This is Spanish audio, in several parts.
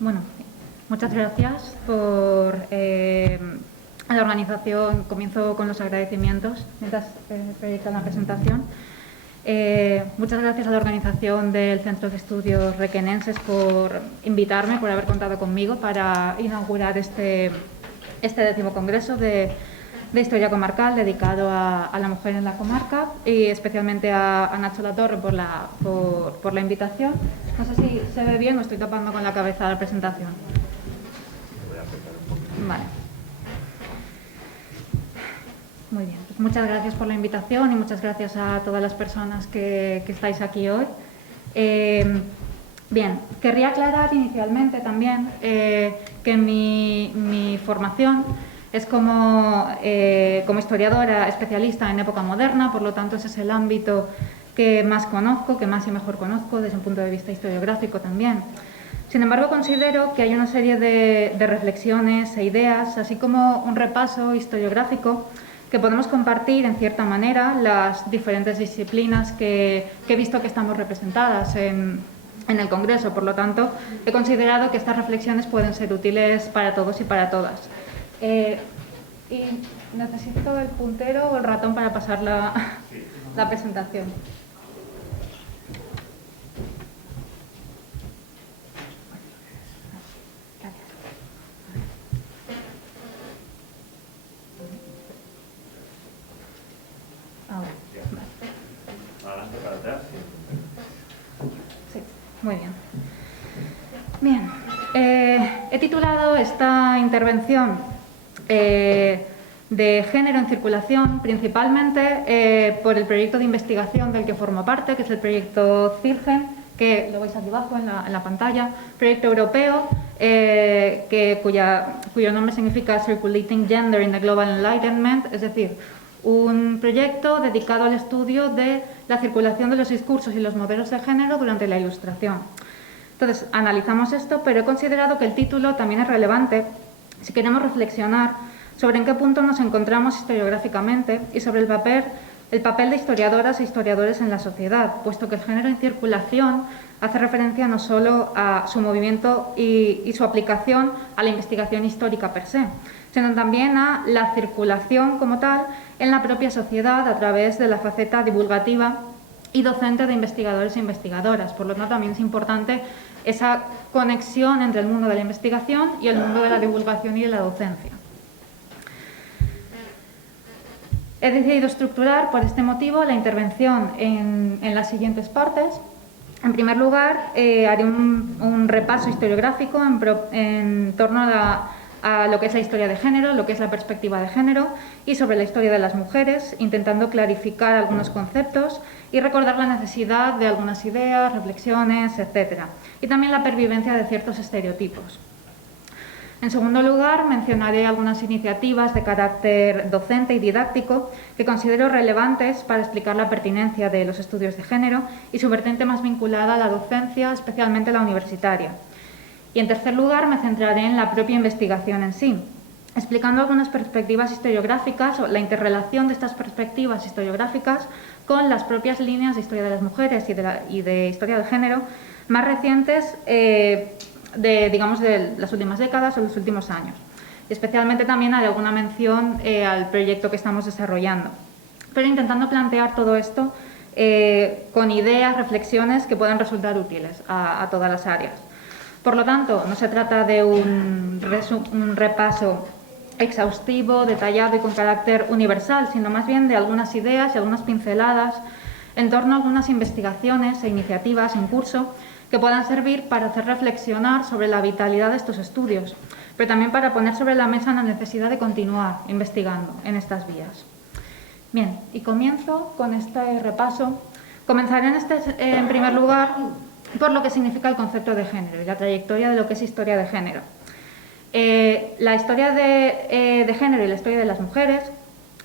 Bueno, muchas gracias por la organización. Comienzo con los agradecimientos mientras proyecta la presentación. Muchas gracias a la organización del Centro de Estudios Requenenses por invitarme, por haber contado conmigo para inaugurar este 10º Congreso de Historia Comarcal dedicado a la mujer en la comarca, y especialmente a Nacho Latorre por la invitación. No sé si se ve bien o estoy tapando con la cabeza la presentación. Vale. Muy bien. Pues muchas gracias por la invitación y muchas gracias a todas las personas que estáis aquí hoy. Bien, querría aclarar inicialmente también que mi formación es como historiadora especialista en época moderna, por lo tanto ese es el ámbito que más conozco, que más y mejor conozco desde un punto de vista historiográfico también. Sin embargo, considero que hay una serie de reflexiones e ideas, así como un repaso historiográfico que podemos compartir en cierta manera las diferentes disciplinas que he visto que estamos representadas en el Congreso. Por lo tanto, he considerado que estas reflexiones pueden ser útiles para todos y para todas. Y necesito el puntero o el ratón para pasar la presentación. Adelante para atrás. Sí, muy bien. Bien, he titulado esta intervención de género en circulación principalmente por el proyecto de investigación del que formo parte, que es el proyecto CIRGEN, que lo veis aquí abajo en la pantalla, proyecto europeo cuyo nombre significa Circulating Gender in the Global Enlightenment, es decir, un proyecto dedicado al estudio de la circulación de los discursos y los modelos de género durante la Ilustración. Entonces, analizamos esto, pero he considerado que el título también es relevante si queremos reflexionar sobre en qué punto nos encontramos historiográficamente y sobre el papel de historiadoras e historiadores en la sociedad, puesto que el género en circulación hace referencia no solo a su movimiento y su aplicación a la investigación histórica per se, sino también a la circulación como tal en la propia sociedad a través de la faceta divulgativa y docente de investigadores e investigadoras. Por lo tanto, también es importante esa conexión entre el mundo de la investigación y el mundo de la divulgación y de la docencia. He decidido estructurar, por este motivo, la intervención en las siguientes partes. En primer lugar, haré un repaso historiográfico en torno a lo que es la historia de género, lo que es la perspectiva de género y sobre la historia de las mujeres, intentando clarificar algunos conceptos y recordar la necesidad de algunas ideas, reflexiones, etc. Y también la pervivencia de ciertos estereotipos. En segundo lugar, mencionaré algunas iniciativas de carácter docente y didáctico que considero relevantes para explicar la pertinencia de los estudios de género y su vertiente más vinculada a la docencia, especialmente la universitaria. Y en tercer lugar, me centraré en la propia investigación en sí, explicando algunas perspectivas historiográficas o la interrelación de estas perspectivas historiográficas con las propias líneas de historia de las mujeres y de historia del género más recientes de las últimas décadas o los últimos años. Y especialmente también haré alguna mención al proyecto que estamos desarrollando, pero intentando plantear todo esto con ideas, reflexiones que puedan resultar útiles a todas las áreas. Por lo tanto, no se trata de un repaso exhaustivo, detallado y con carácter universal, sino más bien de algunas ideas y algunas pinceladas en torno a algunas investigaciones e iniciativas en curso que puedan servir para hacer reflexionar sobre la vitalidad de estos estudios, pero también para poner sobre la mesa la necesidad de continuar investigando en estas vías. Bien, y comienzo con este repaso. Comenzaré en primer lugar por lo que significa el concepto de género y la trayectoria de lo que es historia de género. La historia de género y la historia de las mujeres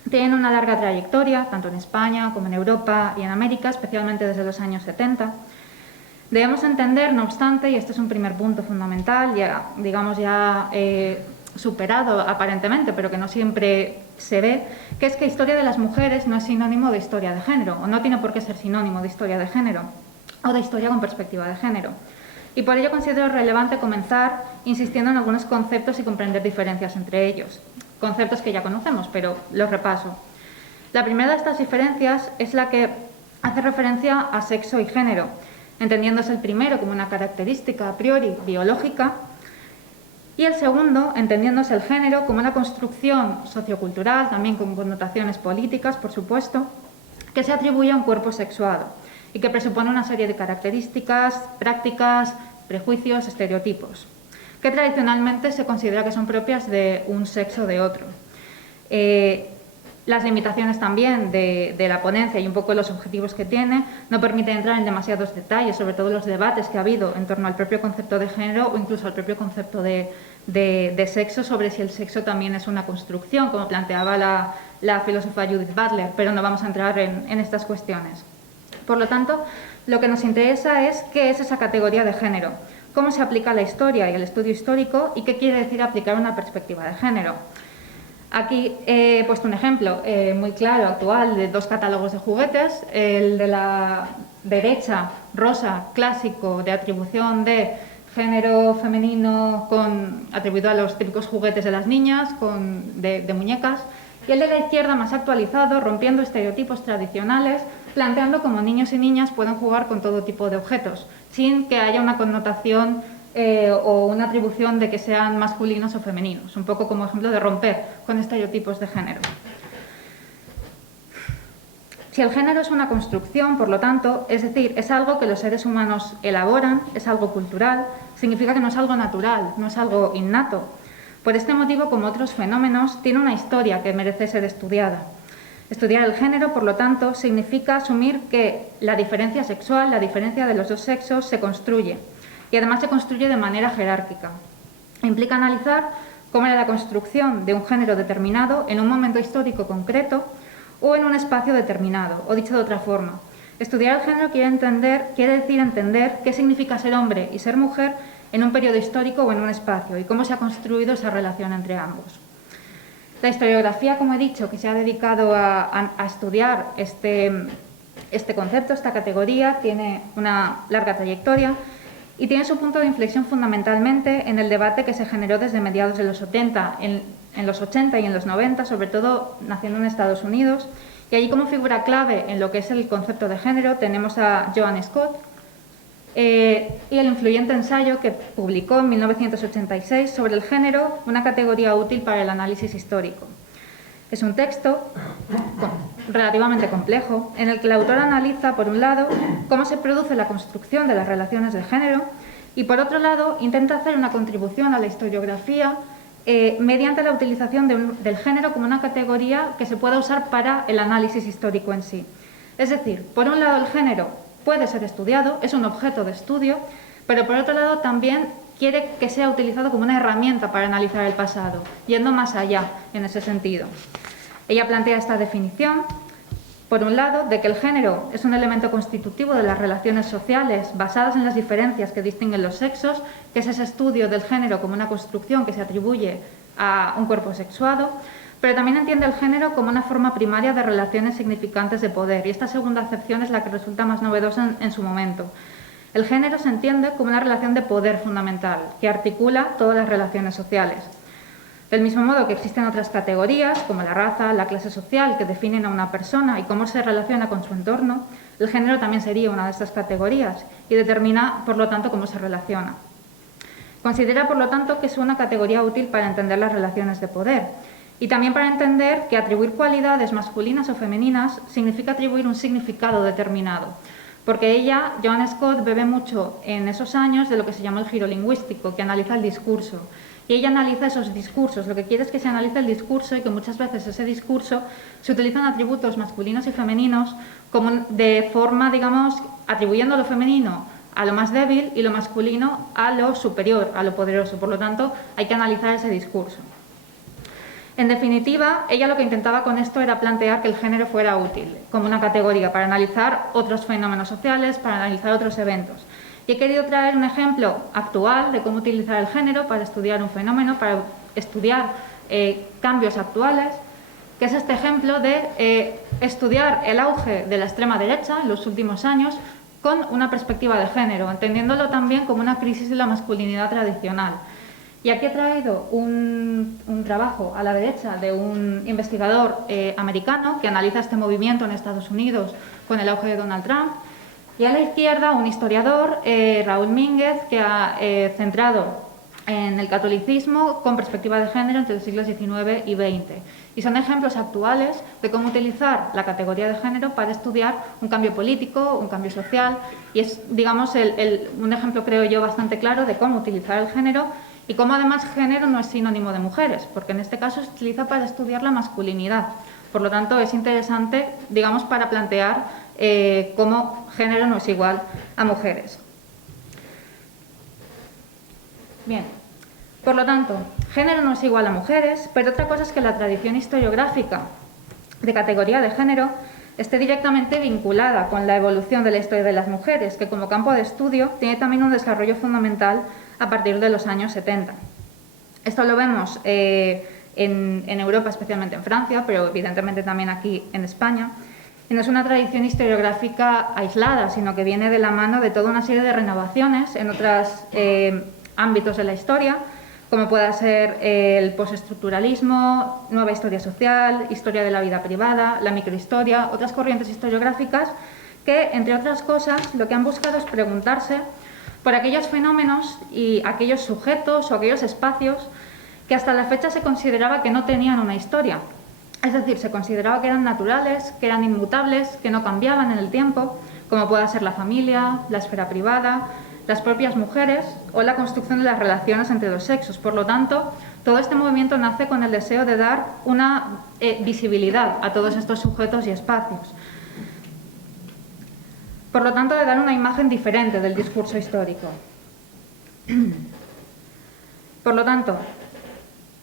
tienen una larga trayectoria, tanto en España como en Europa y en América, especialmente desde los años 70. Debemos entender, no obstante, y este es un primer punto fundamental, ya superado aparentemente, pero que no siempre se ve, que es que historia de las mujeres no es sinónimo de historia de género, o no tiene por qué ser sinónimo de historia de género, o de historia con perspectiva de género. y por ello considero relevante comenzar insistiendo en algunos conceptos y comprender diferencias entre ellos. Conceptos que ya conocemos, pero los repaso. La primera de estas diferencias es la que hace referencia a sexo y género, entendiéndose el primero como una característica a priori biológica y el segundo entendiéndose el género como una construcción sociocultural, también con connotaciones políticas, por supuesto, que se atribuye a un cuerpo sexuado y que presupone una serie de características, prácticas, prejuicios, estereotipos, que tradicionalmente se considera que son propias de un sexo o de otro. Las limitaciones también de la ponencia y un poco los objetivos que tiene no permiten entrar en demasiados detalles, sobre todo los debates que ha habido en torno al propio concepto de género o incluso al propio concepto de sexo, sobre si el sexo también es una construcción, como planteaba la filósofa Judith Butler, pero no vamos a entrar en estas cuestiones. Por lo tanto, lo que nos interesa es qué es esa categoría de género, cómo se aplica a la historia y el estudio histórico y qué quiere decir aplicar una perspectiva de género. Aquí he puesto un ejemplo muy claro, actual, de dos catálogos de juguetes. El de la derecha, rosa, clásico, de atribución de género femenino atribuido a los típicos juguetes de las niñas, de muñecas. Y el de la izquierda, más actualizado, rompiendo estereotipos tradicionales, planteando cómo niños y niñas pueden jugar con todo tipo de objetos, sin que haya una connotación o una atribución de que sean masculinos o femeninos, un poco como ejemplo de romper con estereotipos de género. Si el género es una construcción, por lo tanto, es decir, es algo que los seres humanos elaboran, es algo cultural, significa que no es algo natural, no es algo innato. Por este motivo, como otros fenómenos, tiene una historia que merece ser estudiada. Estudiar el género, por lo tanto, significa asumir que la diferencia sexual, la diferencia de los dos sexos, se construye. Y además se construye de manera jerárquica. Implica analizar cómo era la construcción de un género determinado en un momento histórico concreto o en un espacio determinado, o dicho de otra forma. Estudiar el género quiere decir entender qué significa ser hombre y ser mujer en un periodo histórico o en un espacio y cómo se ha construido esa relación entre ambos. La historiografía, como he dicho, que se ha dedicado a estudiar este concepto, esta categoría, tiene una larga trayectoria y tiene su punto de inflexión fundamentalmente en el debate que se generó desde mediados de los 70, en los 80 y en los 90, sobre todo naciendo en Estados Unidos. Y allí, como figura clave en lo que es el concepto de género, tenemos a Joan Scott y el influyente ensayo que publicó en 1986 sobre el género, una categoría útil para el análisis histórico. Es un texto relativamente complejo, en el que el autor analiza, por un lado, cómo se produce la construcción de las relaciones de género y, por otro lado, intenta hacer una contribución a la historiografía mediante la utilización del género como una categoría que se pueda usar para el análisis histórico en sí. Es decir, por un lado, el género puede ser estudiado, es un objeto de estudio, pero por otro lado también quiere que sea utilizado como una herramienta para analizar el pasado, yendo más allá en ese sentido. Ella plantea esta definición, por un lado, de que el género es un elemento constitutivo de las relaciones sociales basadas en las diferencias que distinguen los sexos, que es ese estudio del género como una construcción que se atribuye a un cuerpo sexuado, pero también entiende el género como una forma primaria de relaciones significantes de poder, y esta segunda acepción es la que resulta más novedosa en su momento. El género se entiende como una relación de poder fundamental, que articula todas las relaciones sociales. Del mismo modo que existen otras categorías, como la raza, la clase social, que definen a una persona y cómo se relaciona con su entorno, el género también sería una de estas categorías y determina, por lo tanto, cómo se relaciona. Considera, por lo tanto, que es una categoría útil para entender las relaciones de poder y también para entender que atribuir cualidades masculinas o femeninas significa atribuir un significado determinado, porque ella, Joan Scott, bebe mucho en esos años de lo que se llama el giro lingüístico, que analiza el discurso. Y ella analiza esos discursos. Lo que quiere es que se analice el discurso y que muchas veces ese discurso se utilizan atributos masculinos y femeninos como de forma, digamos, atribuyendo lo femenino a lo más débil y lo masculino a lo superior, a lo poderoso. Por lo tanto, hay que analizar ese discurso. En definitiva, ella lo que intentaba con esto era plantear que el género fuera útil como una categoría para analizar otros fenómenos sociales, para analizar otros eventos. Y he querido traer un ejemplo actual de cómo utilizar el género para estudiar un fenómeno, para estudiar cambios actuales, que es este ejemplo de estudiar el auge de la extrema derecha en los últimos años con una perspectiva de género, entendiéndolo también como una crisis de la masculinidad tradicional. Y aquí he traído un trabajo a la derecha de un investigador americano que analiza este movimiento en Estados Unidos con el auge de Donald Trump. Y a la izquierda un historiador, Raúl Mínguez, que ha centrado en el catolicismo con perspectiva de género entre los siglos XIX y XX. Y son ejemplos actuales de cómo utilizar la categoría de género para estudiar un cambio político, un cambio social. Y es, digamos, un ejemplo, creo yo, bastante claro de cómo utilizar el género y cómo además género no es sinónimo de mujeres, porque en este caso se utiliza para estudiar la masculinidad. Por lo tanto, es interesante, digamos, para plantear cómo género no es igual a mujeres. Bien, por lo tanto, género no es igual a mujeres, pero otra cosa es que la tradición historiográfica de categoría de género esté directamente vinculada con la evolución de la historia de las mujeres, que como campo de estudio tiene también un desarrollo fundamental a partir de los años 70. Esto lo vemos en Europa, especialmente en Francia, pero evidentemente también aquí en España. Y no es una tradición historiográfica aislada, sino que viene de la mano de toda una serie de renovaciones en otros ámbitos de la historia, como pueda ser el postestructuralismo, nueva historia social, historia de la vida privada, la microhistoria, otras corrientes historiográficas que, entre otras cosas, lo que han buscado es preguntarse por aquellos fenómenos y aquellos sujetos o aquellos espacios que hasta la fecha se consideraba que no tenían una historia. Es decir, se consideraba que eran naturales, que eran inmutables, que no cambiaban en el tiempo, como pueda ser la familia, la esfera privada, las propias mujeres o la construcción de las relaciones entre los sexos. Por lo tanto, todo este movimiento nace con el deseo de dar una visibilidad a todos estos sujetos y espacios. Por lo tanto, de dar una imagen diferente del discurso histórico. Por lo tanto,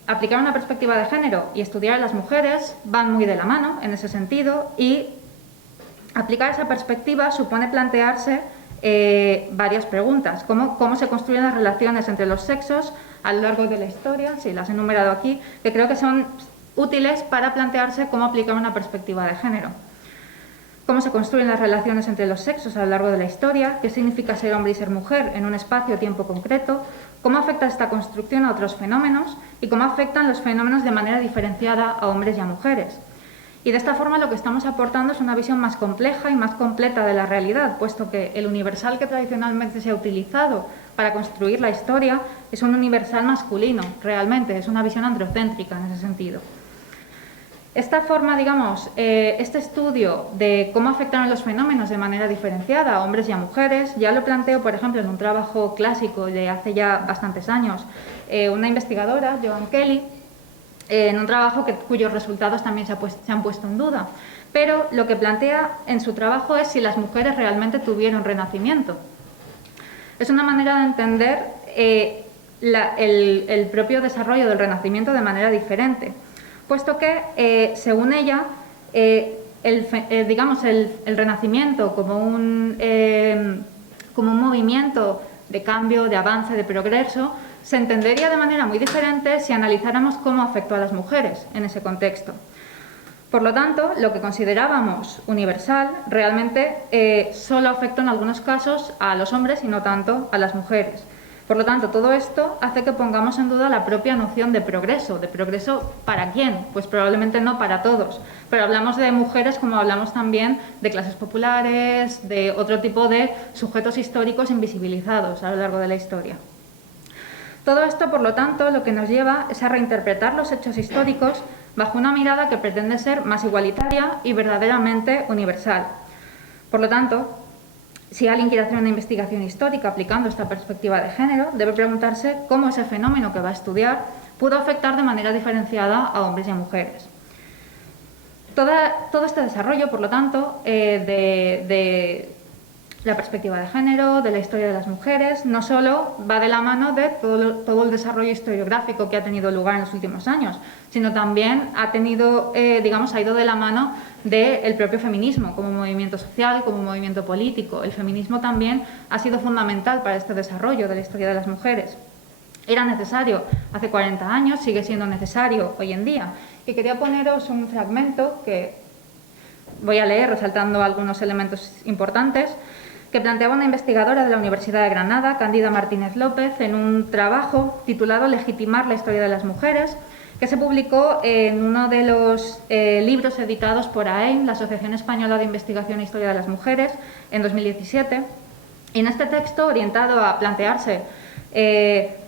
aplicar una perspectiva de género y estudiar a las mujeres van muy de la mano en ese sentido, y aplicar esa perspectiva supone plantearse varias preguntas. ¿Cómo se construyen las relaciones entre los sexos a lo largo de la historia? Sí, las he enumerado aquí, que creo que son útiles para plantearse cómo aplicar una perspectiva de género. ¿Cómo se construyen las relaciones entre los sexos a lo largo de la historia? ¿Qué significa ser hombre y ser mujer en un espacio o tiempo concreto? ¿Cómo afecta esta construcción a otros fenómenos? ¿Y cómo afectan los fenómenos de manera diferenciada a hombres y a mujeres? Y de esta forma lo que estamos aportando es una visión más compleja y más completa de la realidad, puesto que el universal que tradicionalmente se ha utilizado para construir la historia es un universal masculino, realmente, es una visión androcéntrica en ese sentido. Esta forma, digamos, este estudio de cómo afectaron los fenómenos de manera diferenciada a hombres y a mujeres, ya lo planteo, por ejemplo, en un trabajo clásico de hace ya bastantes años, una investigadora, Joan Kelly, en un trabajo cuyos resultados también se han puesto en duda. Pero lo que plantea en su trabajo es si las mujeres realmente tuvieron renacimiento. Es una manera de entender el propio desarrollo del renacimiento de manera diferente, puesto que, según ella, digamos, el renacimiento como un movimiento de cambio, de avance, de progreso, se entendería de manera muy diferente si analizáramos cómo afectó a las mujeres en ese contexto. Por lo tanto, lo que considerábamos universal realmente solo afectó en algunos casos a los hombres y no tanto a las mujeres. Por lo tanto, todo esto hace que pongamos en duda la propia noción de progreso. ¿De progreso para quién? Pues probablemente no para todos. Pero hablamos de mujeres como hablamos también de clases populares, de otro tipo de sujetos históricos invisibilizados a lo largo de la historia. Todo esto, por lo tanto, lo que nos lleva es a reinterpretar los hechos históricos bajo una mirada que pretende ser más igualitaria y verdaderamente universal. Por lo tanto, si alguien quiere hacer una investigación histórica aplicando esta perspectiva de género, debe preguntarse cómo ese fenómeno que va a estudiar pudo afectar de manera diferenciada a hombres y a mujeres. Todo este desarrollo, por lo tanto, de la perspectiva de género, de la historia de las mujeres, no solo va de la mano de todo el desarrollo historiográfico que ha tenido lugar en los últimos años, sino también ha ido de la mano del propio feminismo como movimiento social, como movimiento político. El feminismo también ha sido fundamental para este desarrollo de la historia de las mujeres. Era necesario hace 40 años, sigue siendo necesario hoy en día. Y quería poneros un fragmento que voy a leer resaltando algunos elementos importantes, que planteaba una investigadora de la Universidad de Granada, Cándida Martínez López, en un trabajo titulado Legitimar la historia de las mujeres, que se publicó en uno de los libros editados por AEIM, la Asociación Española de Investigación e Historia de las Mujeres, en 2017. Y en este texto, orientado a plantearse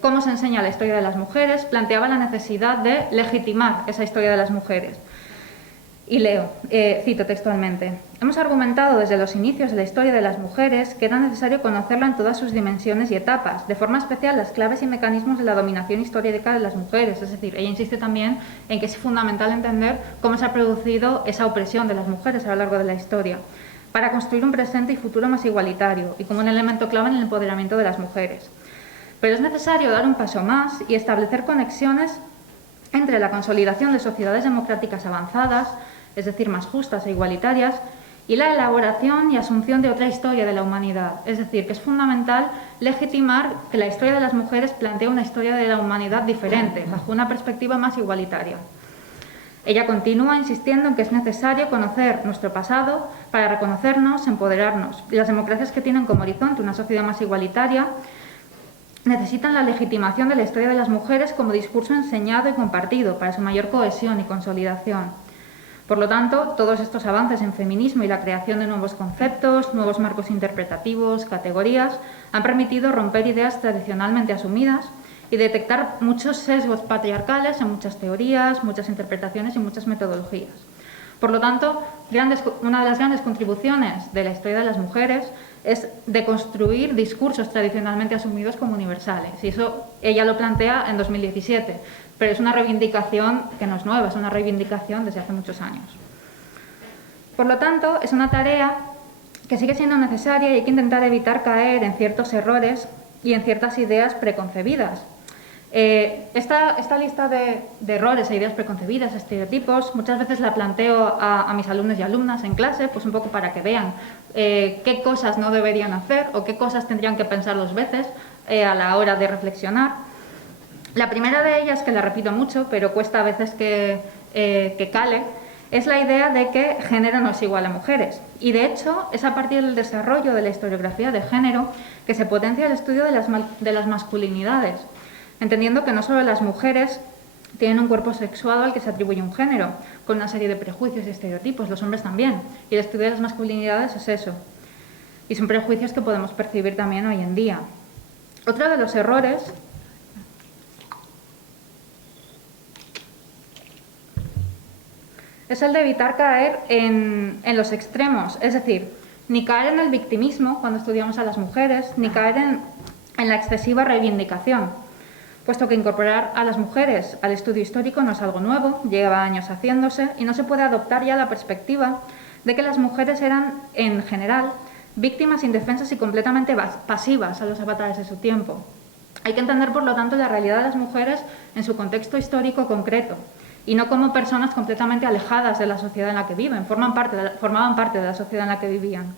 cómo se enseña la historia de las mujeres, planteaba la necesidad de legitimar esa historia de las mujeres. Y leo, cito textualmente: hemos argumentado desde los inicios de la historia de las mujeres que era necesario conocerla en todas sus dimensiones y etapas, de forma especial las claves y mecanismos de la dominación histórica de las mujeres. Es decir, ella insiste también en que es fundamental entender cómo se ha producido esa opresión de las mujeres a lo largo de la historia, para construir un presente y futuro más igualitario y como un elemento clave en el empoderamiento de las mujeres. Pero es necesario dar un paso más y establecer conexiones entre la consolidación de sociedades democráticas avanzadas, es decir, más justas e igualitarias, y la elaboración y asunción de otra historia de la humanidad. Es decir, que es fundamental legitimar que la historia de las mujeres plantea una historia de la humanidad diferente, bajo una perspectiva más igualitaria. Ella continúa insistiendo en que es necesario conocer nuestro pasado para reconocernos, empoderarnos. Y las democracias que tienen como horizonte una sociedad más igualitaria necesitan la legitimación de la historia de las mujeres como discurso enseñado y compartido para su mayor cohesión y consolidación. Por lo tanto, todos estos avances en feminismo y la creación de nuevos conceptos, nuevos marcos interpretativos, categorías, han permitido romper ideas tradicionalmente asumidas y detectar muchos sesgos patriarcales en muchas teorías, muchas interpretaciones y muchas metodologías. Por lo tanto, una de las grandes contribuciones de la historia de las mujeres es deconstruir discursos tradicionalmente asumidos como universales. Y eso ella lo plantea en 2017, pero es una reivindicación que no es nueva, es una reivindicación desde hace muchos años. Por lo tanto, es una tarea que sigue siendo necesaria y hay que intentar evitar caer en ciertos errores y en ciertas ideas preconcebidas. Esta lista de errores e ideas preconcebidas, estereotipos, muchas veces la planteo a mis alumnos y alumnas en clase, pues un poco para que vean qué cosas no deberían hacer o qué cosas tendrían que pensar 2 veces a la hora de reflexionar. La primera de ellas, que la repito mucho, pero cuesta a veces que cale, es la idea de que género no es igual a mujeres. Y de hecho, es a partir del desarrollo de la historiografía de género que se potencia el estudio de las masculinidades, entendiendo que no solo las mujeres tienen un cuerpo sexuado al que se atribuye un género, con una serie de prejuicios y estereotipos, los hombres también. Y el estudio de las masculinidades es eso. Y son prejuicios que podemos percibir también hoy en día. Otro de los errores es el de evitar caer en los extremos, es decir, ni caer en el victimismo cuando estudiamos a las mujeres, ni caer en la excesiva reivindicación, puesto que incorporar a las mujeres al estudio histórico no es algo nuevo, lleva años haciéndose y no se puede adoptar ya la perspectiva de que las mujeres eran, en general, víctimas indefensas y completamente pasivas a los avatares de su tiempo. Hay que entender, por lo tanto, la realidad de las mujeres en su contexto histórico concreto, y no como personas completamente alejadas de la sociedad en la que viven, formaban parte de la sociedad en la que vivían.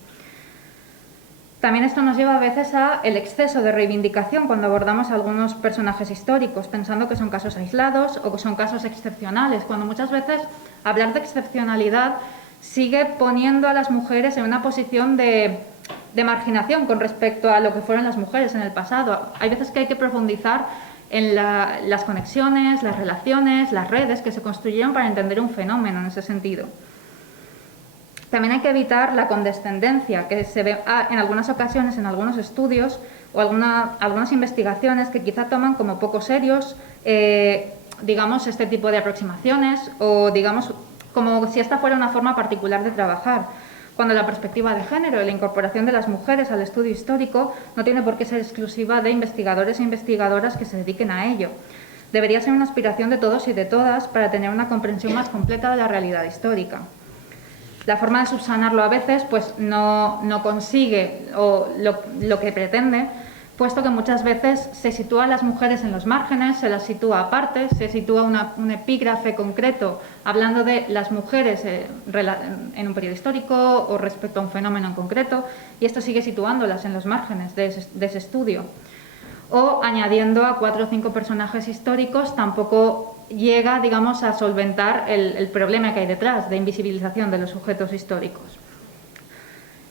También esto nos lleva a veces al exceso de reivindicación cuando abordamos a algunos personajes históricos, pensando que son casos aislados o que son casos excepcionales, cuando muchas veces hablar de excepcionalidad sigue poniendo a las mujeres en una posición de marginación con respecto a lo que fueron las mujeres en el pasado. Hay veces que hay que profundizar en las conexiones, las relaciones, las redes que se construyeron para entender un fenómeno en ese sentido. También hay que evitar la condescendencia que se ve en algunas ocasiones en algunos estudios o algunas investigaciones que quizá toman como poco serios, digamos, este tipo de aproximaciones o, digamos, como si esta fuera una forma particular de trabajar, cuando la perspectiva de género y la incorporación de las mujeres al estudio histórico no tiene por qué ser exclusiva de investigadores e investigadoras que se dediquen a ello. Debería ser una aspiración de todos y de todas para tener una comprensión más completa de la realidad histórica. La forma de subsanarlo a veces pues no consigue lo que pretende, puesto que muchas veces se sitúa a las mujeres en los márgenes, se las sitúa aparte, se sitúa un epígrafe concreto hablando de las mujeres en un periodo histórico o respecto a un fenómeno en concreto, y esto sigue situándolas en los márgenes de ese estudio. O añadiendo a 4 o 5 personajes históricos tampoco llega, digamos, a solventar el problema que hay detrás de invisibilización de los sujetos históricos.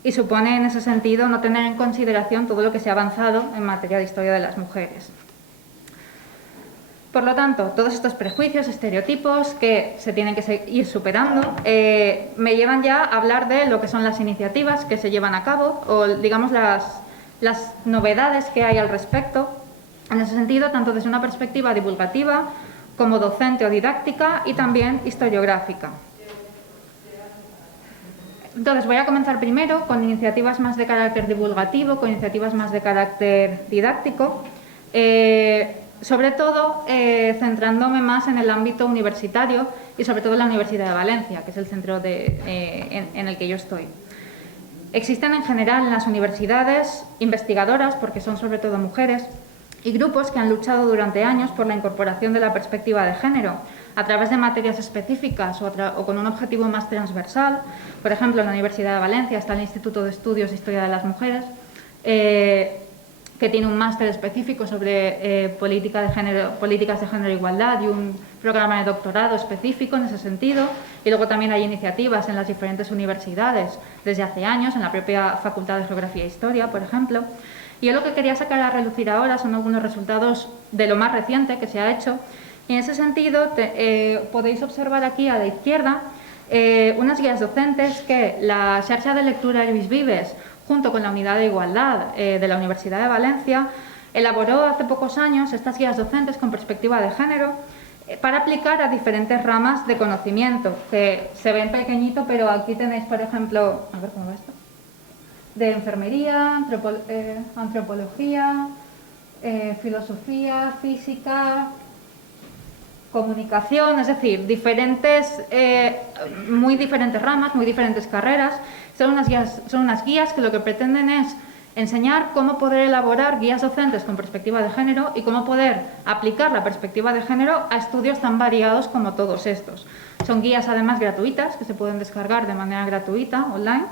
y supone en ese sentido no tener en consideración todo lo que se ha avanzado en materia de historia de las mujeres. Por lo tanto, todos estos prejuicios, estereotipos que se tienen que ir superando, me llevan ya a hablar de lo que son las iniciativas que se llevan a cabo o, digamos, las novedades que hay al respecto, en ese sentido, tanto desde una perspectiva divulgativa como docente o didáctica y también historiográfica. Entonces, voy a comenzar primero con iniciativas más de carácter divulgativo, con iniciativas más de carácter didáctico, sobre todo centrándome más en el ámbito universitario y sobre todo en la Universidad de Valencia, que es el centro en el que yo estoy. Existen en general en las universidades investigadoras, porque son sobre todo mujeres, y grupos que han luchado durante años por la incorporación de la perspectiva de género a través de materias específicas o con un objetivo más transversal. Por ejemplo, en la Universidad de Valencia está el Instituto de Estudios de Historia de las Mujeres, que tiene un máster específico sobre políticas de género e igualdad y un programa de doctorado específico en ese sentido. Y luego también hay iniciativas en las diferentes universidades desde hace años, en la propia Facultad de Geografía e Historia, por ejemplo. Y yo lo que quería sacar a relucir ahora son algunos resultados de lo más reciente que se ha hecho. Y en ese sentido podéis observar aquí a la izquierda unas guías docentes que la Xarxa de Lectura Lluís Vives, junto con la Unidad de Igualdad de la Universidad de Valencia, elaboró hace pocos años estas guías docentes con perspectiva de género para aplicar a diferentes ramas de conocimiento, que se ven pequeñito, pero aquí tenéis, por ejemplo, a ver cómo va esto, de enfermería, antropología, filosofía, física, comunicación, es decir, muy diferentes ramas, muy diferentes carreras. Son unas guías que lo que pretenden es enseñar cómo poder elaborar guías docentes con perspectiva de género y cómo poder aplicar la perspectiva de género a estudios tan variados como todos estos. Son guías además gratuitas, que se pueden descargar de manera gratuita, online,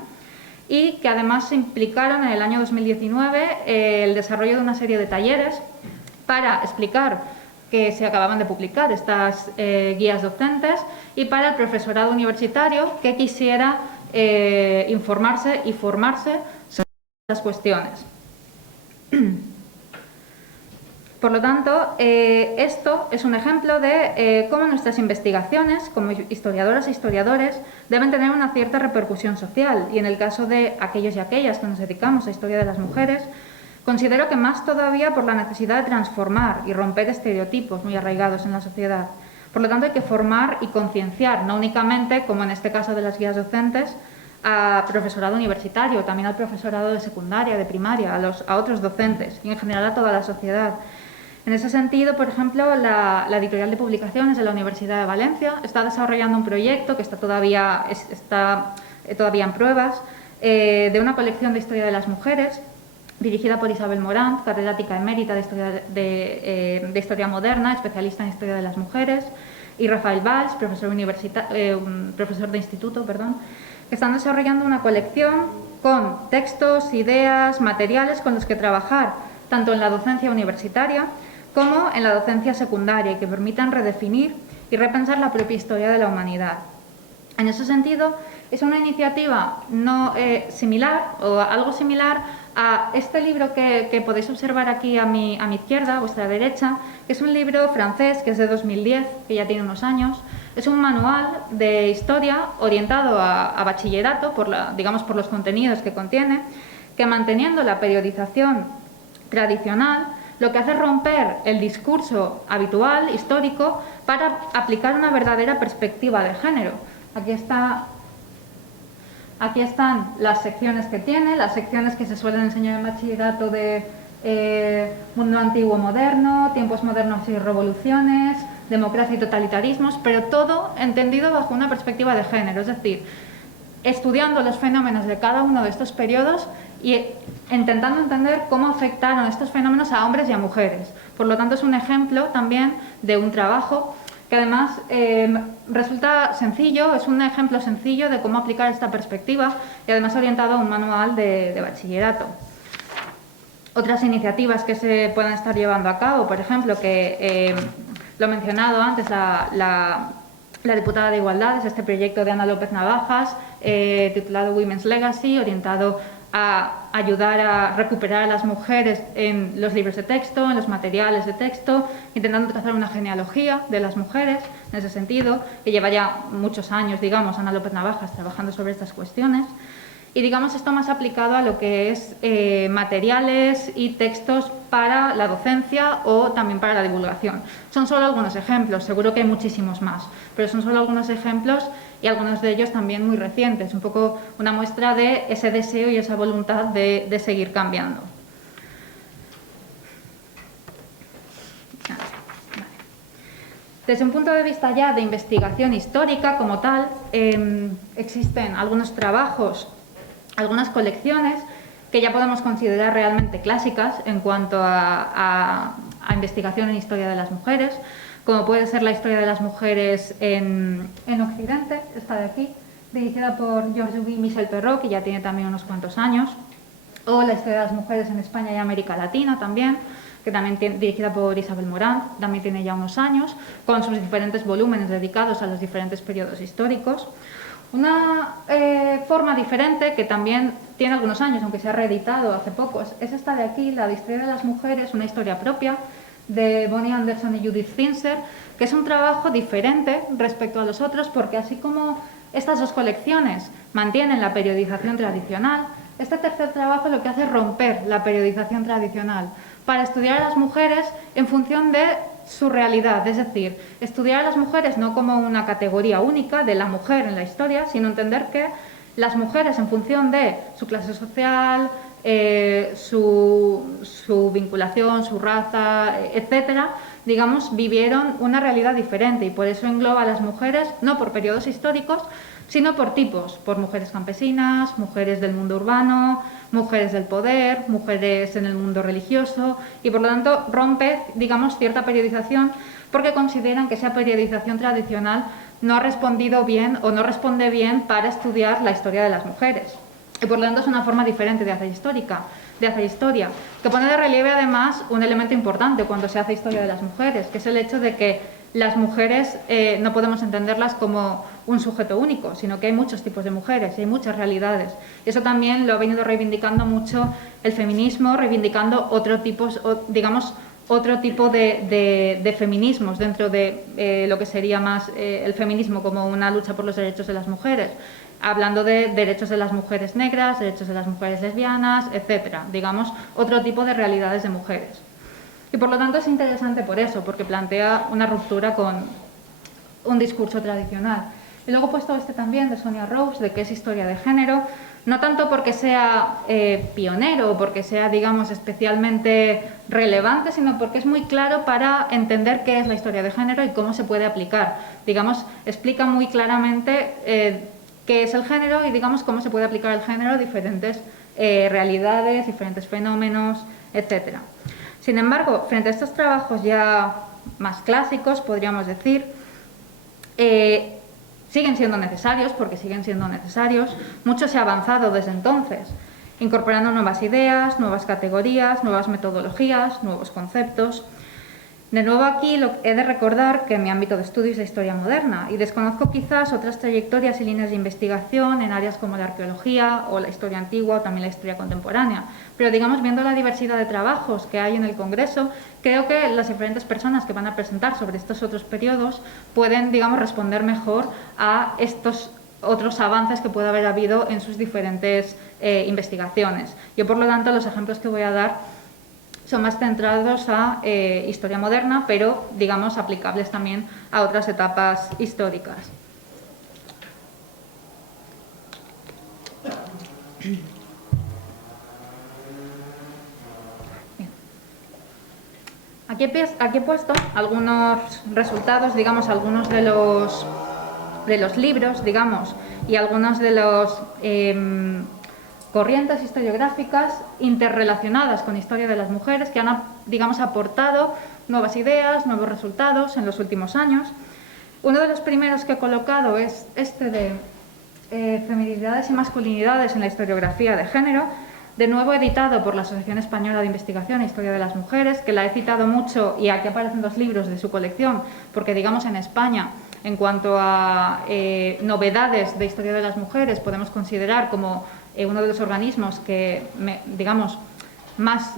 y que además implicaron en el año 2019 el desarrollo de una serie de talleres para explicar que se acababan de publicar estas guías docentes y para el profesorado universitario que quisiera informarse y formarse sobre estas cuestiones. Por lo tanto, esto es un ejemplo de cómo nuestras investigaciones, como historiadoras e historiadores, deben tener una cierta repercusión social. Y en el caso de aquellos y aquellas que nos dedicamos a historia de las mujeres, considero que más todavía por la necesidad de transformar y romper estereotipos muy arraigados en la sociedad. Por lo tanto, hay que formar y concienciar, no únicamente, como en este caso de las guías docentes, a profesorado universitario, también al profesorado de secundaria, de primaria, a otros docentes y en general a toda la sociedad. En ese sentido, por ejemplo, la editorial de publicaciones de la Universidad de Valencia está desarrollando un proyecto que está todavía en pruebas, de una colección de historia de las mujeres, dirigida por Isabel Morán, catedrática emérita de Historia Moderna, especialista en Historia de las Mujeres, y Rafael Valls, profesor de instituto, que están desarrollando una colección con textos, ideas, materiales con los que trabajar tanto en la docencia universitaria como en la docencia secundaria y que permitan redefinir y repensar la propia historia de la humanidad. En ese sentido, es una iniciativa similar o algo similar a este libro que podéis observar aquí a mi izquierda, a vuestra derecha, que es un libro francés que es de 2010, que ya tiene unos años. Es un manual de historia orientado a bachillerato, por los contenidos que contiene, que manteniendo la periodización tradicional, lo que hace es romper el discurso habitual, histórico, para aplicar una verdadera perspectiva de género. Aquí están las secciones que tiene, las secciones que se suelen enseñar en bachillerato de mundo antiguo moderno, tiempos modernos y revoluciones, democracia y totalitarismos, pero todo entendido bajo una perspectiva de género, es decir, estudiando los fenómenos de cada uno de estos periodos y intentando entender cómo afectaron estos fenómenos a hombres y a mujeres. Por lo tanto, es un ejemplo también de un trabajo que además resulta sencillo, es un ejemplo sencillo de cómo aplicar esta perspectiva y además orientado a un manual de bachillerato. Otras iniciativas que se puedan estar llevando a cabo, por ejemplo, que lo he mencionado antes, la La diputada de Igualdad es este proyecto de Ana López Navajas, titulado Women's Legacy, orientado a ayudar a recuperar a las mujeres en los libros de texto, en los materiales de texto, intentando trazar una genealogía de las mujeres en ese sentido, que lleva ya muchos años, digamos, Ana López Navajas trabajando sobre estas cuestiones. Y digamos esto más aplicado a lo que es materiales y textos para la docencia o también para la divulgación. Son solo algunos ejemplos, seguro que hay muchísimos más, pero son solo algunos ejemplos y algunos de ellos también muy recientes, un poco una muestra de ese deseo y esa voluntad de seguir cambiando. Desde un punto de vista ya de investigación histórica como tal, existen algunos trabajos, algunas colecciones que ya podemos considerar realmente clásicas en cuanto a investigación en historia de las mujeres, como puede ser la historia de las mujeres en Occidente, esta de aquí, dirigida por Georges Michel Perrault, que ya tiene también unos cuantos años, o la historia de las mujeres en España y América Latina también, que también tiene, dirigida por Isabel Morán, también tiene ya unos años, con sus diferentes volúmenes dedicados a los diferentes periodos históricos. Una forma diferente, que también tiene algunos años, aunque se ha reeditado hace poco, es esta de aquí, la de Historia de las Mujeres, una historia propia, de Bonnie Anderson y Judith Finzer, que es un trabajo diferente respecto a los otros, porque así como estas dos colecciones mantienen la periodización tradicional, este tercer trabajo lo que hace es romper la periodización tradicional para estudiar a las mujeres en función de su realidad, es decir, estudiar a las mujeres no como una categoría única de la mujer en la historia, sino entender que las mujeres, en función de su clase social, su vinculación, su raza, etcétera, digamos, vivieron una realidad diferente, y por eso engloba a las mujeres no por periodos históricos, sino por tipos, por mujeres campesinas, mujeres del mundo urbano, mujeres del poder, mujeres en el mundo religioso, y por lo tanto rompe, digamos, cierta periodización, porque consideran que esa periodización tradicional no ha respondido bien o no responde bien para estudiar la historia de las mujeres. Y por lo tanto es una forma diferente de hacer historia, que pone de relieve además un elemento importante cuando se hace historia de las mujeres, que es el hecho de que las mujeres no podemos entenderlas como un sujeto único, sino que hay muchos tipos de mujeres y hay muchas realidades. Y eso también lo ha venido reivindicando mucho el feminismo, reivindicando otro tipo de feminismos dentro de lo que sería más el feminismo como una lucha por los derechos de las mujeres, hablando de derechos de las mujeres negras, derechos de las mujeres lesbianas, etcétera, digamos, otro tipo de realidades de mujeres. Y por lo tanto es interesante por eso, porque plantea una ruptura con un discurso tradicional. Y luego he puesto este también de Sonia Rose, de que es historia de género, no tanto porque sea pionero o porque sea, digamos, especialmente relevante, sino porque es muy claro para entender qué es la historia de género y cómo se puede aplicar. Digamos, explica muy claramente qué es el género y, digamos, cómo se puede aplicar el género a diferentes realidades, diferentes fenómenos, etcétera. Sin embargo, frente a estos trabajos ya más clásicos, podríamos decir, siguen siendo necesarios, porque siguen siendo necesarios. Mucho se ha avanzado desde entonces, incorporando nuevas ideas, nuevas categorías, nuevas metodologías, nuevos conceptos. De nuevo aquí he de recordar que en mi ámbito de estudio es la historia moderna y desconozco quizás otras trayectorias y líneas de investigación en áreas como la arqueología o la historia antigua o también la historia contemporánea. Pero digamos, viendo la diversidad de trabajos que hay en el Congreso, creo que las diferentes personas que van a presentar sobre estos otros periodos pueden, digamos, responder mejor a estos otros avances que puede haber habido en sus diferentes investigaciones. Yo, por lo tanto, los ejemplos que voy a dar son más centrados a historia moderna, pero, digamos, aplicables también a otras etapas históricas. Bien. Aquí he puesto algunos resultados, digamos, algunos de los libros, digamos, y algunos de los corrientes historiográficas interrelacionadas con historia de las mujeres que han, digamos, aportado nuevas ideas, nuevos resultados en los últimos años. Uno de los primeros que he colocado es este de feminidades y masculinidades en la historiografía de género, de nuevo editado por la Asociación Española de Investigación e Historia de las Mujeres, que la he citado mucho y aquí aparecen dos libros de su colección, porque, digamos, en España en cuanto a novedades de historia de las mujeres, podemos considerar como uno de los organismos que, digamos, más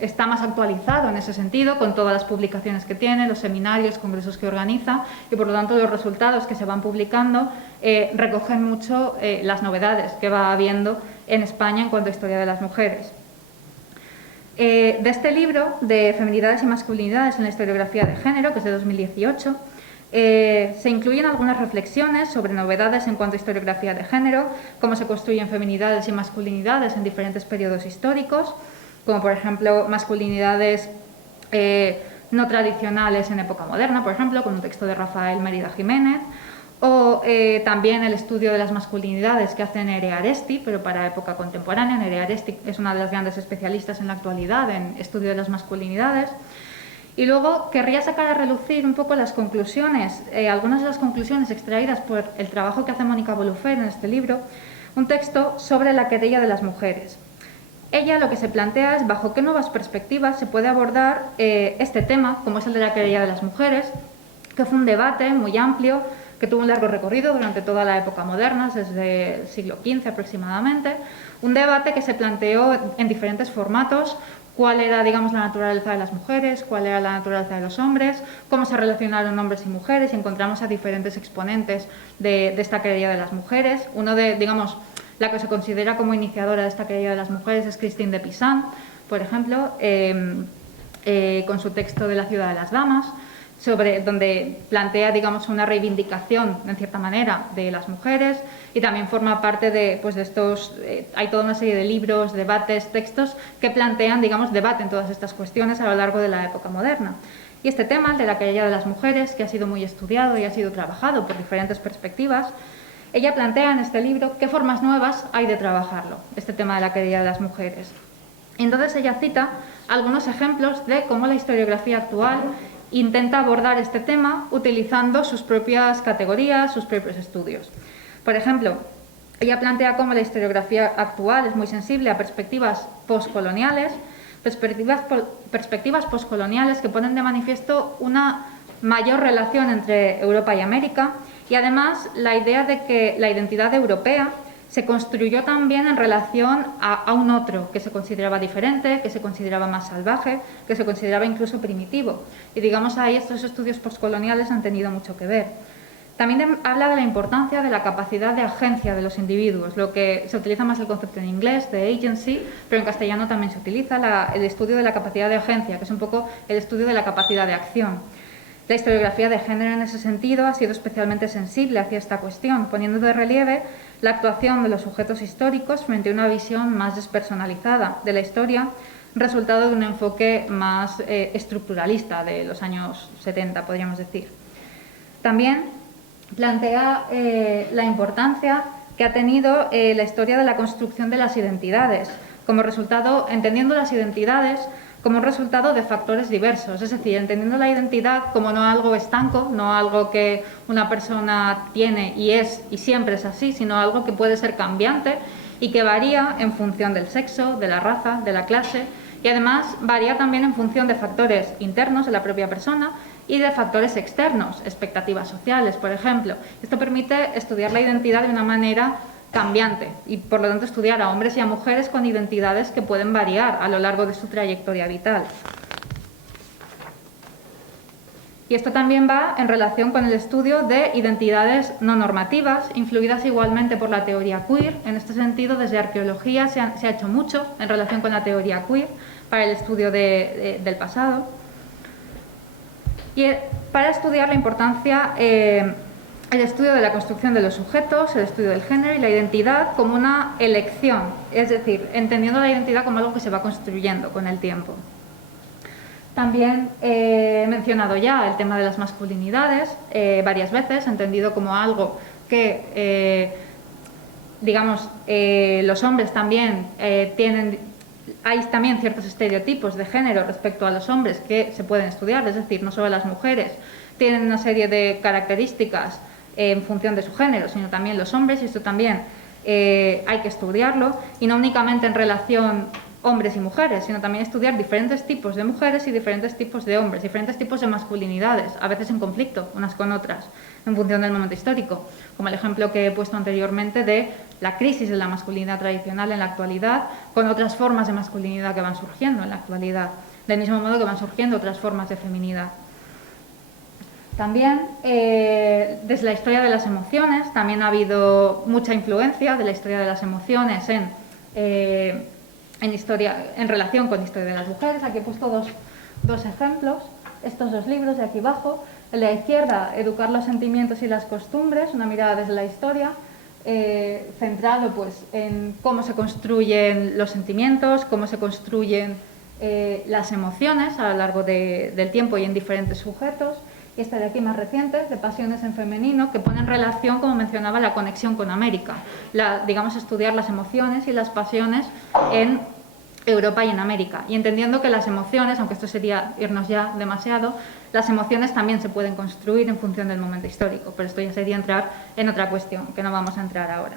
está más actualizado en ese sentido, con todas las publicaciones que tiene, los seminarios, congresos que organiza, y por lo tanto los resultados que se van publicando recogen mucho las novedades que va habiendo en España en cuanto a historia de las mujeres. De este libro, de Feminidades y Masculinidades en la Historiografía de Género, que es de 2018, se incluyen algunas reflexiones sobre novedades en cuanto a historiografía de género, cómo se construyen feminidades y masculinidades en diferentes periodos históricos, como por ejemplo masculinidades no tradicionales en época moderna, por ejemplo, con un texto de Rafael Mérida Jiménez, o también el estudio de las masculinidades que hace Nerea Aresti, pero para época contemporánea. Nerea Aresti es una de las grandes especialistas en la actualidad en estudio de las masculinidades. Y luego querría sacar a relucir un poco las conclusiones, algunas de las conclusiones extraídas por el trabajo que hace Mónica Bolufer en este libro, un texto sobre la querella de las mujeres. Ella lo que se plantea es bajo qué nuevas perspectivas se puede abordar este tema, como es el de la querella de las mujeres, que fue un debate muy amplio, que tuvo un largo recorrido durante toda la época moderna, desde el siglo XV aproximadamente, un debate que se planteó en diferentes formatos, cuál era, digamos, la naturaleza de las mujeres, cuál era la naturaleza de los hombres, cómo se relacionaron hombres y mujeres, y encontramos a diferentes exponentes de esta querella de las mujeres. Uno de, digamos, la que se considera como iniciadora de esta querella de las mujeres es Christine de Pizan, por ejemplo, con su texto de La ciudad de las damas, donde plantea, digamos, una reivindicación, en cierta manera, de las mujeres, y también forma parte de, pues, de estos, hay toda una serie de libros, debates, textos que plantean, digamos, debaten todas estas cuestiones a lo largo de la época moderna. Y este tema, el de la querella de las mujeres, que ha sido muy estudiado y ha sido trabajado por diferentes perspectivas, ella plantea en este libro qué formas nuevas hay de trabajarlo, este tema de la querella de las mujeres. Y entonces ella cita algunos ejemplos de cómo la historiografía actual intenta abordar este tema utilizando sus propias categorías, sus propios estudios. Por ejemplo, ella plantea cómo la historiografía actual es muy sensible a perspectivas postcoloniales, perspectivas postcoloniales que ponen de manifiesto una mayor relación entre Europa y América, y además la idea de que la identidad europea se construyó también en relación a un otro que se consideraba diferente, que se consideraba más salvaje, que se consideraba incluso primitivo. Y digamos ahí estos estudios postcoloniales han tenido mucho que ver. También habla de la importancia de la capacidad de agencia de los individuos, lo que se utiliza más el concepto en inglés de agency, pero en castellano también se utiliza el estudio de la capacidad de agencia, que es un poco el estudio de la capacidad de acción. La historiografía de género en ese sentido ha sido especialmente sensible hacia esta cuestión, poniendo de relieve la actuación de los sujetos históricos frente a una visión más despersonalizada de la historia, resultado de un enfoque más estructuralista de los años 70, podríamos decir. También plantea la importancia que ha tenido la historia de la construcción de las identidades, como resultado, entendiendo las identidades como un resultado de factores diversos, es decir, entendiendo la identidad como no algo estanco, no algo que una persona tiene y es y siempre es así, sino algo que puede ser cambiante y que varía en función del sexo, de la raza, de la clase, y además varía también en función de factores internos de la propia persona y de factores externos, expectativas sociales, por ejemplo. Esto permite estudiar la identidad de una manera cambiante y, por lo tanto, estudiar a hombres y a mujeres con identidades que pueden variar a lo largo de su trayectoria vital. Y esto también va en relación con el estudio de identidades no normativas, influidas igualmente por la teoría queer. En este sentido, desde arqueología se ha hecho mucho en relación con la teoría queer para el estudio del pasado. Y para estudiar la importancia, el estudio de la construcción de los sujetos, el estudio del género y la identidad como una elección, es decir, entendiendo la identidad como algo que se va construyendo con el tiempo. También he mencionado ya el tema de las masculinidades varias veces, entendido como algo que, digamos, los hombres también hay también ciertos estereotipos de género respecto a los hombres que se pueden estudiar, es decir, no solo las mujeres tienen una serie de características en función de su género, sino también los hombres, y esto también hay que estudiarlo, y no únicamente en relación hombres y mujeres, sino también estudiar diferentes tipos de mujeres y diferentes tipos de hombres, diferentes tipos de masculinidades, a veces en conflicto unas con otras, en función del momento histórico, como el ejemplo que he puesto anteriormente de la crisis de la masculinidad tradicional en la actualidad, con otras formas de masculinidad que van surgiendo en la actualidad, del mismo modo que van surgiendo otras formas de feminidad. También, desde la historia de las emociones, también ha habido mucha influencia de la historia de las emociones en relación con la historia de las mujeres. Aquí he puesto dos ejemplos, estos dos libros de aquí abajo. El de la izquierda, Educar los sentimientos y las costumbres, una mirada desde la historia, centrado pues, en cómo se construyen los sentimientos, cómo se construyen las emociones a lo largo del tiempo y en diferentes sujetos. Y este de aquí más reciente, de Pasiones en femenino, que pone en relación, como mencionaba, la conexión con América. Digamos, estudiar las emociones y las pasiones en Europa y en América. Y entendiendo que las emociones, aunque esto sería irnos ya demasiado, las emociones también se pueden construir en función del momento histórico. Pero esto ya sería entrar en otra cuestión, que no vamos a entrar ahora.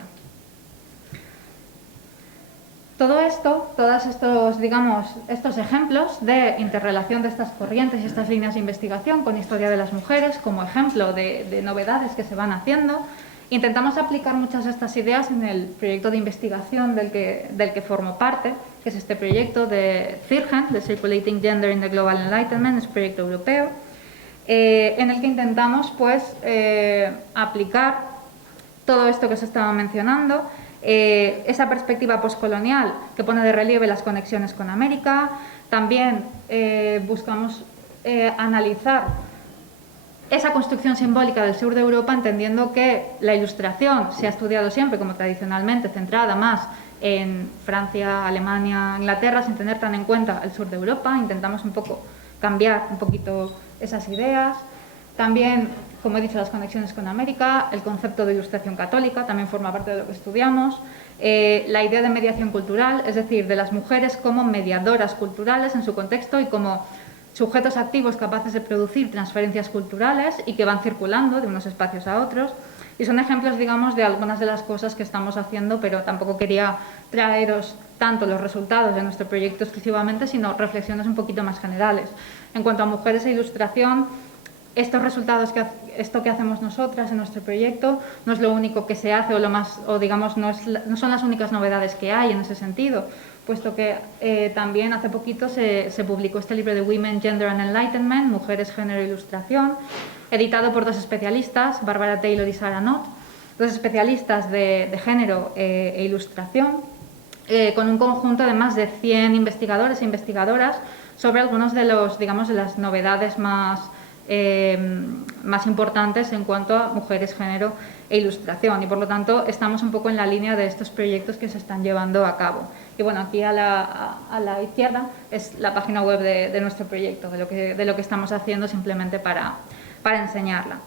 Todo esto, todos estos, digamos, estos ejemplos de interrelación de estas corrientes y estas líneas de investigación con historia de las mujeres, como ejemplo de novedades que se van haciendo, intentamos aplicar muchas de estas ideas en el proyecto de investigación del que formo parte, que es este proyecto de CIRGEN, de Circulating Gender in the Global Enlightenment, es un proyecto europeo, en el que intentamos pues, aplicar todo esto que os estaba mencionando, esa perspectiva postcolonial que pone de relieve las conexiones con América. También buscamos analizar esa construcción simbólica del sur de Europa, entendiendo que la Ilustración se ha estudiado siempre como tradicionalmente centrada más en Francia, Alemania, Inglaterra, sin tener tan en cuenta el sur de Europa. Intentamos un poco cambiar un poquito esas ideas. También, como he dicho, las conexiones con América, el concepto de ilustración católica también forma parte de lo que estudiamos, la idea de mediación cultural, es decir, de las mujeres como mediadoras culturales en su contexto y como sujetos activos capaces de producir transferencias culturales y que van circulando de unos espacios a otros. Y son ejemplos, digamos, de algunas de las cosas que estamos haciendo, pero tampoco quería traeros tanto los resultados de nuestro proyecto exclusivamente, sino reflexiones un poquito más generales. En cuanto a mujeres e ilustración, estos resultados, esto que hacemos nosotras en nuestro proyecto, no es lo único que se hace o digamos, no son las únicas novedades que hay en ese sentido, puesto que también hace poquito se publicó este libro de Women, Gender and Enlightenment, Mujeres, Género e Ilustración, editado por dos especialistas, Barbara Taylor y Sarah Knott, dos especialistas de género e ilustración, con un conjunto de más de 100 investigadores e investigadoras sobre algunos de las novedades más importantes en cuanto a mujeres, género e ilustración, y por lo tanto estamos un poco en la línea de estos proyectos que se están llevando a cabo. Y bueno, aquí a la izquierda es la página web de nuestro proyecto, de lo que estamos haciendo simplemente para enseñarla.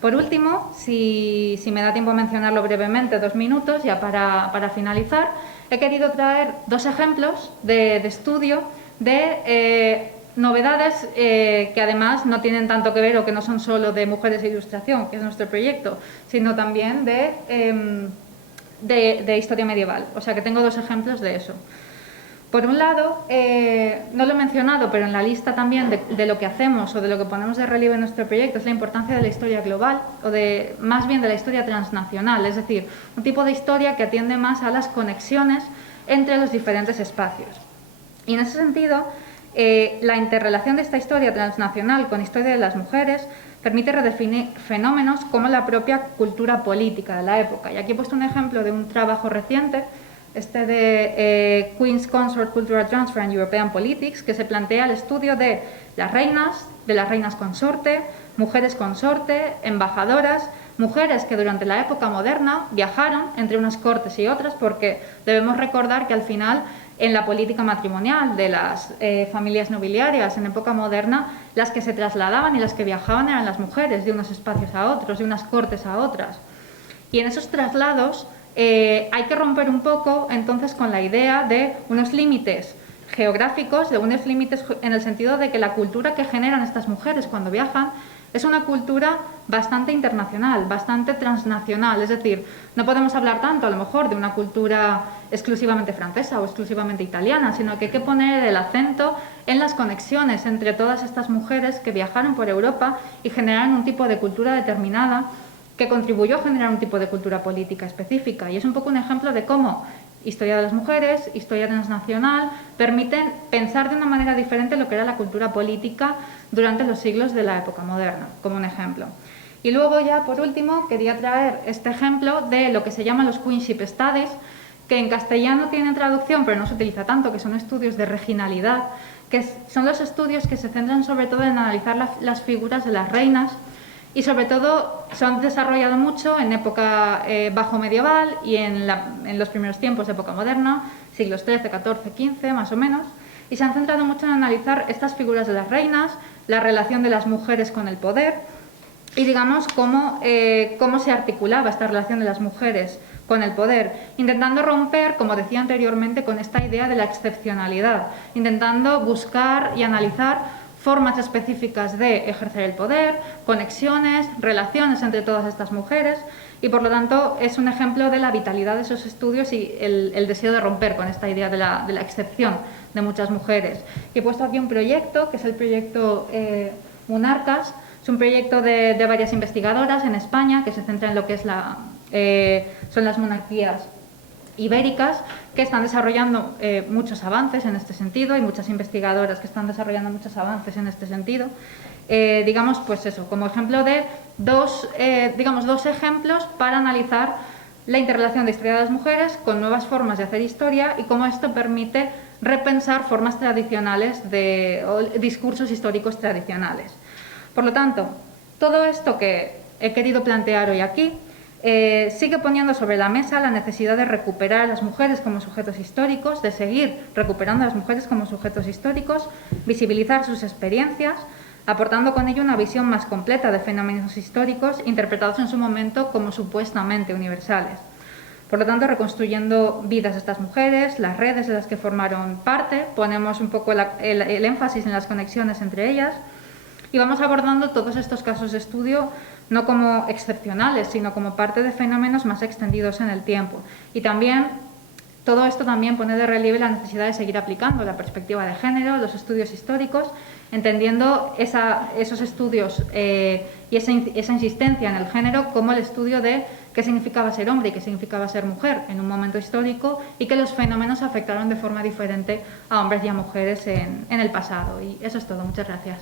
Por último, si me da tiempo a mencionarlo brevemente, 2 minutos ya para finalizar, he querido traer 2 ejemplos de estudio de novedades que además no tienen tanto que ver o que no son solo de mujeres e ilustración, que es nuestro proyecto, sino también de historia medieval. O sea que tengo 2 ejemplos de eso. Por un lado, no lo he mencionado, pero en la lista también de lo que hacemos o de lo que ponemos de relieve en nuestro proyecto es la importancia de la historia global o más bien de la historia transnacional, es decir, un tipo de historia que atiende más a las conexiones entre los diferentes espacios. Y en ese sentido, la interrelación de esta historia transnacional con historia de las mujeres permite redefinir fenómenos como la propia cultura política de la época. Y aquí he puesto un ejemplo de un trabajo reciente, este de Queen's Consort Cultural Transfer and European Politics, que se plantea el estudio de las reinas consorte, mujeres consorte, embajadoras, mujeres que durante la época moderna viajaron entre unas cortes y otras, porque debemos recordar que al final en la política matrimonial de las familias nobiliarias en época moderna, las que se trasladaban y las que viajaban eran las mujeres, de unos espacios a otros, de unas cortes a otras. Y en esos traslados hay que romper un poco entonces con la idea de unos límites geográficos, según los límites en el sentido de que la cultura que generan estas mujeres cuando viajan es una cultura bastante internacional, bastante transnacional, es decir, no podemos hablar tanto a lo mejor de una cultura exclusivamente francesa o exclusivamente italiana, sino que hay que poner el acento en las conexiones entre todas estas mujeres que viajaron por Europa y generaron un tipo de cultura determinada que contribuyó a generar un tipo de cultura política específica. Y es un poco un ejemplo de cómo historia de las mujeres, historia transnacional, permiten pensar de una manera diferente lo que era la cultura política durante los siglos de la época moderna, como un ejemplo. Y luego ya, por último, quería traer este ejemplo de lo que se llaman los Queenship Studies, que en castellano tienen traducción, pero no se utiliza tanto, que son estudios de regionalidad, que son los estudios que se centran sobre todo en analizar las figuras de las reinas, y sobre todo se han desarrollado mucho en época bajo medieval y en los primeros tiempos de época moderna, siglos XIII, XIV, XV más o menos, y se han centrado mucho en analizar estas figuras de las reinas, la relación de las mujeres con el poder y digamos cómo se articulaba esta relación de las mujeres con el poder, intentando romper, como decía anteriormente, con esta idea de la excepcionalidad, intentando buscar y analizar formas específicas de ejercer el poder, conexiones, relaciones entre todas estas mujeres y por lo tanto es un ejemplo de la vitalidad de esos estudios y el deseo de romper con esta idea de la excepción de muchas mujeres. Y he puesto aquí un proyecto que es el proyecto Monarcas, es un proyecto de varias investigadoras en España que se centra en lo que es son las monarquías ibéricas, que están desarrollando muchos avances en este sentido. Hay muchas investigadoras que están desarrollando muchos avances en este sentido. Digamos, pues eso, como ejemplo de dos ejemplos para analizar la interrelación de historia de las mujeres con nuevas formas de hacer historia y cómo esto permite repensar formas tradicionales o discursos históricos tradicionales. Por lo tanto, todo esto que he querido plantear hoy aquí sigue poniendo sobre la mesa la necesidad de recuperar a las mujeres como sujetos históricos, de seguir recuperando a las mujeres como sujetos históricos, visibilizar sus experiencias, aportando con ello una visión más completa de fenómenos históricos interpretados en su momento como supuestamente universales. Por lo tanto, reconstruyendo vidas de estas mujeres, las redes de las que formaron parte, ponemos un poco el énfasis en las conexiones entre ellas y vamos abordando todos estos casos de estudio no como excepcionales, sino como parte de fenómenos más extendidos en el tiempo. Y también, todo esto también pone de relieve la necesidad de seguir aplicando la perspectiva de género, los estudios históricos, entendiendo esos estudios y esa insistencia en el género como el estudio de qué significaba ser hombre y qué significaba ser mujer en un momento histórico y que los fenómenos afectaron de forma diferente a hombres y a mujeres en el pasado. Y eso es todo. Muchas gracias.